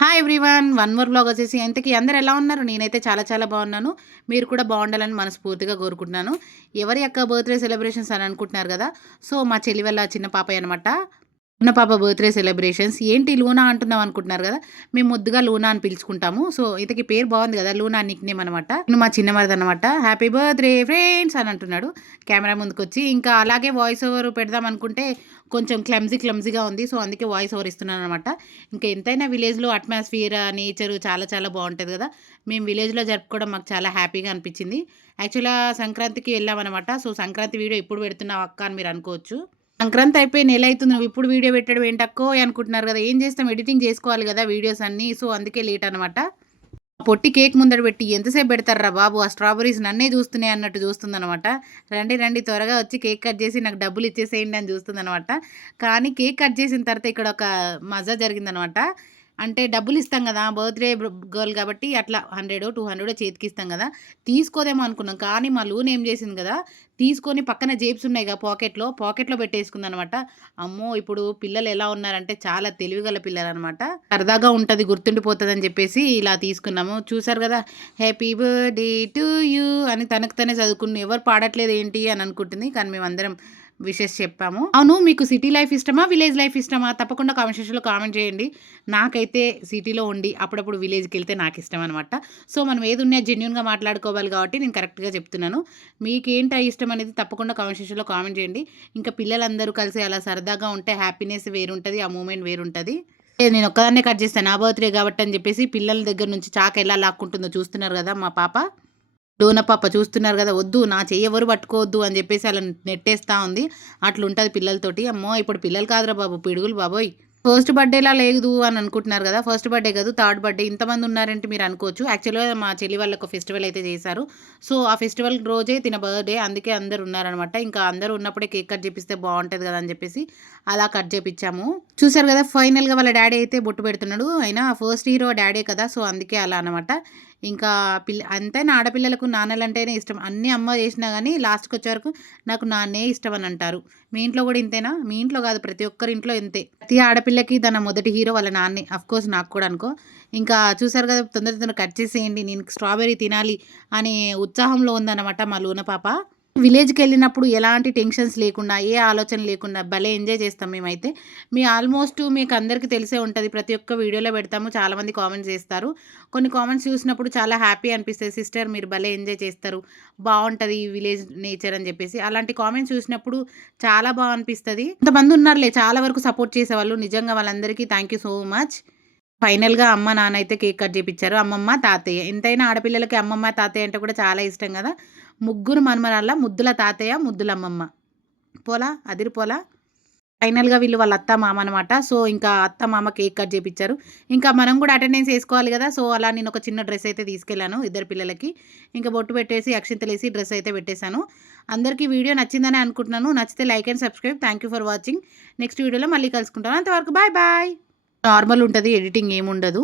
Hi everyone! One more vlog వచ్చేసి ఇంతకీ అందరూ ఎలా ఉన్నారు? నేనైతే చాలా చాలా బాగున్నాను. మీరు కూడా బాగుండాలని మనస్ఫూర్తిగా కోరుకుంటున్నాను. ఎవరి యొక్క బర్త్‌డే సెలబ్రేషన్స్ అని అనుకుంటున్నారు కదా! సో, మా చెల్లి వాళ్ళ చిన్న పాపయ్య అనమాట. చిన్న పాప బర్త్‌డే సెలబ్రేషన్స్. ఏంటి లూనా అంటున్నావు అనుకుంటున్నారు కదా! మేము ముద్దుగా లూనా అని పిలుచుకుంటాము. సో, ఇంతకీ పేరు బాగుంది కదా! లూనా నిక్‌నేమ్ అనమాట. మా చిన్న మరిదనమాట. హ్యాపీ బర్త్‌డే ఫ్రెండ్స్ అని అంటున్నాడు కెమెరా ముందుకొచ్చి. ఇంకా అలాగే వాయిస్ ఓవర్ పెడదాం అనుకుంటే కొంచెం క్లమ్జీగా ఉంది. సో, అందుకే వాయిస్ ఓవర్ ఇస్తున్నాననమాట. ఇంకా ఎంతైనా విలేజ్‌లో అట్మాస్ఫియర్, నేచర్ చాలా చాలా బావుంటది గదా! మేము విలేజ్‌లో జరుపుకోవడం మాకు చాలా హ్యాపీగా అనిపిచ్చింది. యాక్చువల్‌గా సంక్రాంతికి వెళ్ళామనమాట. సో, సంక్రాంతి వీడియో ఎప్పుడు పెడుతున్నావు అక్క అని మీరనుకోవచ్చు. సంక్రాంతి అయిపోయి నెలయితుంది. నువ్విప్పుడు వీడియో పెట్టడం ఏంటక్కోయ్ అనుకుంటున్నారు గదా! ఏం చేస్తాం ఎడిటింగ్ చేసుకోవాలి గదా! వీడియోస్ అన్నీ. సో, అందుకే లేట్ అనమాట. పొట్టి కేక్ ముందర పెట్టి ఎంతసేపు పెడతార్రా బాబు! ఆ స్ట్రాబెర్రీస్ నన్నే చూస్తున్నాయి అన్నట్టు చూస్తుందనమాట. రండి రండి త్వరగా వచ్చి కేక్ కట్ చేసి నాకు డబ్బులు ఇచ్చేసేయండి అని చూస్తుందనమాట. కానీ కేక్ కట్ చేసిన తర్వాత ఇక్కడ ఒక మజా జరిగిందనమాట. అంటే డబ్బులిస్తాం గదా! బర్త్‌డే గర్ల్ కాబట్టి అట్లా 100, 200 చేతికిస్తాం గదా! తీసుకోదేమో అనుకున్నాం. కానీ మా లూన్ ఏం చేసింది గదా! తీసుకొని పక్కన జేబ్స్ ఉన్నాయిగా పాకెట్‌లో పెట్టేసుకుందనమాట. అమ్మో! ఇప్పుడు పిల్లలు ఎలా ఉన్నారంటే చాలా తెలివిగల పిల్లలనమాట. సరదాగా ఉంటది, గుర్తుండిపోతదని జెప్పేసి ఇలా తీసుకున్నాము. చూసారు గదా! హ్యాపీ బర్త్‌డే టు యూ అని తనకు తనే చదువుకుని ఎవరు పాడట్లేదు ఏంటి అని అనుకుంటుంది. కానీ మేమందరం విషెస్ చెప్పాము. అవును, మీకు సిటీ లైఫ్ ఇష్టమా? విలేజ్ లైఫ్ ఇష్టమా? తప్పకుండా కామెంట్ సెక్షన్‌లో కామెంట్ చేయండి. నాకైతే సిటీలో ఉండి అప్పుడప్పుడు విలేజ్‌కెళ్తే నాకిష్టమనమాట. సో, మనం ఏదున్నా జెన్యూన్‌గా మాట్లాడుకోవాలి కాబట్టి నేను కరెక్ట్‌గా చెప్తున్నాను. మీకేంటా ఇష్టం అనేది తప్పకుండా కామెంట్ సెక్షన్‌లో కామెంట్ చేయండి. ఇంకా పిల్లలందరూ కలిసి అలా సరదాగా ఉంటే హ్యాపీనెస్ వేరుంటది. ఆ మూమెంట్ వేరుంటది. నేనొక్కదాన్నే కట్ చేస్తా. నా బర్త్‌డే గాబట్టని జెప్పేసి పిల్లల దగ్గర నుంచి చాకు ఎలా లాక్కుంటుందో చూస్తున్నారు గదా! మా పాప. డోనా పాప చూస్తున్నారు గదా! "వద్దు నా చెయ్యెవరు పట్టుకోవద్దు" అని జెప్పేసి అలా నెట్టేస్తా ఉంది. అట్లుంటది పిల్లలతోటి. అమ్మో! ఇప్పుడు పిల్లలు కాదురా బాబు పిడుగులు బాబోయ్! ఫస్ట్ బర్త్‌డేలా లేదు అని అనుకుంటున్నారు గదా! ఫస్ట్ బర్త్‌డే కాదు, థర్డ్ బర్త్‌డే. ఇంతమంది ఉన్నారేంటి మీరు అనుకోవచ్చు. యాక్చువల్‌గా మా చెల్లి వాళ్ళొక ఫెస్టివల్ అయితే చేశారు. సో, ఆ ఫెస్టివల్ రోజే తిన బర్త్‌డే. అందుకే అందరూ ఉన్నారనమాట. ఇంకా అందరూ ఉన్నప్పుడే కేక్ కట్ చేపిస్తే బావుంటది గదా! అని జెప్పేసి అలా కట్ చేపిచ్చాము. చూసారు గదా! ఫైనల్‌గా వాళ్ళ డ్యాడీ అయితే బొట్టు పెడుతున్నాడు. అయినా ఫస్ట్ హీరో డ్యాడే కదా! సో, అందుకే అలా అనమాట. ఇంకా ఎంతైనా ఆడపిల్లలకు నాన్నలంటేనే ఇష్టం. అన్నీ అమ్మ చేసినా గానీ లాస్ట్‌కొచ్చే వరకు నాకు నాన్నే ఇష్టమని అంటారు. మీ ఇంట్లో గూడా ఇంతేనా? మీ ఇంట్లో గాదు, ప్రతి ఒక్కరి ఇంట్లో ఇంతే. ప్రతి ఆడపిల్లకి తన మొదటి హీరో వాళ్ళ నాన్నే. అఫ్‌కోర్స్ నాకు కూడా అనుకో. ఇంకా చూసారు గదా! తొందరగా కట్ చేసేయండి. నేను స్ట్రాబెర్రీ తినాలి అనే ఉత్సాహంలో ఉందన్నమాట మా లూన పాప. విలేజ్‌కెళ్ళినప్పుడు ఎలాంటి టెన్షన్స్ లేకుండా, ఏ ఆలోచన లేకుండా భలే ఎంజాయ్ చేస్తాం మేమైతే. ఆల్మోస్ట్ మీకందరికీ తెలిసే ఉంటది. ప్రతి ఒక్క వీడియోలో పెడతాము. చాలామంది కామెంట్స్ చేస్తారు. కొన్ని కామెంట్స్ చూసినప్పుడు చాలా హ్యాపీ అనిపిస్తది. సిస్టర్ మీరు భలే ఎంజాయ్ చేస్తారు. బావుంటది విలేజ్ నేచర్ అని చెప్పేసి. అలాంటి కామెంట్స్ చూసినప్పుడు చాలా అనిపిస్తది. కొంతమందున్నారులే చాలా వరకు సపోర్ట్ చేసేవాళ్ళు. నిజంగా వాళ్ళందరికీ థ్యాంక్ యూ సో మచ్. ఫైనల్‌గా అమ్మ, నాన్న అయితే కేక్ కట్ చేపిచ్చారు. అమ్మమ్మ, తాతయ్య. ఎంతైనా ఆడపిల్లలకి అమ్మమ్మ, తాతయ్య అంటే కూడా చాలా ఇష్టం గదా! ముగ్గురు మనమరాళ్ళ ముద్దుల తాతయ్య, ముద్దుల అమ్మమ్మ. అదిరిపోలా? ఫైనల్‌గా వీళ్ళు వాళ్ళ అత్త, మామ అనమాట. సో, ఇంకా అత్త, మామ కేక్ కట్ చేపిచ్చారు. ఇంకా మనం గూడా అటెండెన్స్ ఏసుకోవాలి గదా! సో, అలా నేనొక చిన్న డ్రెస్ అయితే తీసుకెళ్ళాను ఇద్దరు పిల్లలకి. ఇంక బొట్టు పెట్టేసి, అక్షింతలేసి డ్రెస్ అయితే పెట్టేశాను. అందరికీ వీడియో నచ్చిందనే అనుకుంటున్నాను. నచ్చితే like and subscribe. Thank you for watching. Next వీడియోలో మళ్ళీ కలుసుకుంటాను. అంతవరకు బాయ్ బాయ్. నార్మల్ ఉంటది. ఎడిటింగ్ ఏముండదు.